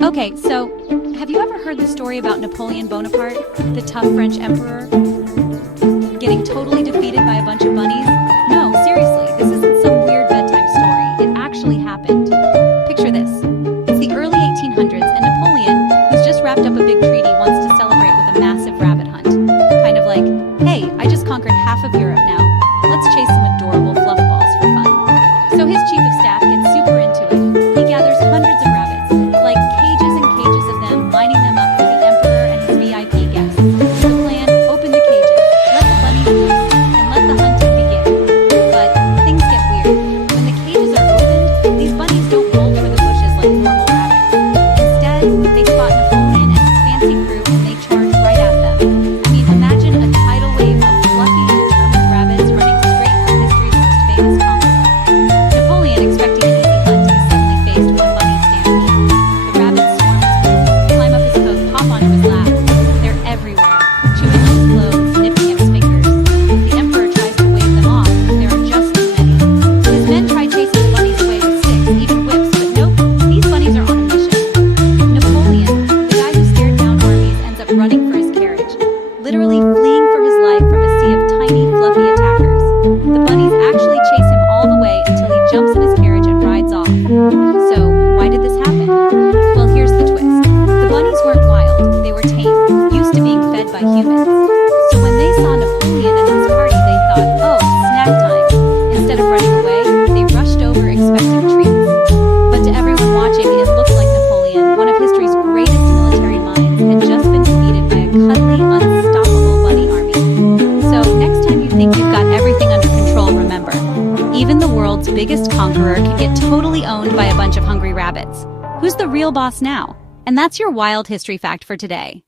Okay, so have you ever heard the story about Napoleon Bonaparte, the tough French emperor, getting totally defeated by a bunch of bunnies? No, seriously, this isn't some weird bedtime story. It actually happened. Picture this. It's the early 1800s, and Napoleon, who's just wrapped up a big treaty, wants to celebrate with a massive rabbit hunt. Kind of like, hey, I just conquered half of Europe now. Let's chase some adorable fluff balls for fun. So his chief of staff gets super into it. He gathers hundreds of rabbits, like cages and cages of them, lining them up for the emperor and his VIP guests. The plan: open the cages, let the bunnies loose, and let the hunting begin. But things get weird. When the cages are opened, these bunnies don't bolt for the bushes like normal rabbits. Instead, they spot Napoleon and his fancy crew and they charge right at them. I mean, imagine a tidal wave of fluffy, determined rabbits running straight for history's most famous conqueror. Napoleon, expecting an easy hunt, is suddenly faced with a bunny stampede. The rabbits swarm his boots, climb up his coat, hop onto his lap. They're everywhere, chewing on his clothes, nipping at his fingers. The emperor tries to wave them off, but there are just too many. His men try chasing the bunnies away with sticks, even whips, but nope, these bunnies are on a mission. Napoleon, the guy who stared down armies, ends up running for his carriage, literally fleeing for his life from a sea of tiny, fluffy attackers. The bunnies actually chase him all the way until he jumps in his carriage and rides off. So, why did this happen? Well, here's the twist. The bunnies weren't wild, they were tame, used to being fed by humans. So when they saw Napoleon and his party, they thought, oh, snack time. Instead of running away, they rushed over expecting treats. But to everyone watching, it looked like Napoleon, one of history's greatest military minds, had just been defeated by a cuddly, unstoppable bunny army. So next time you think you've got everything under control, remember, even the world's biggest conqueror can get totally owned by a bunch of hungry rabbits. Who's the real boss now? And that's your wild history fact for today.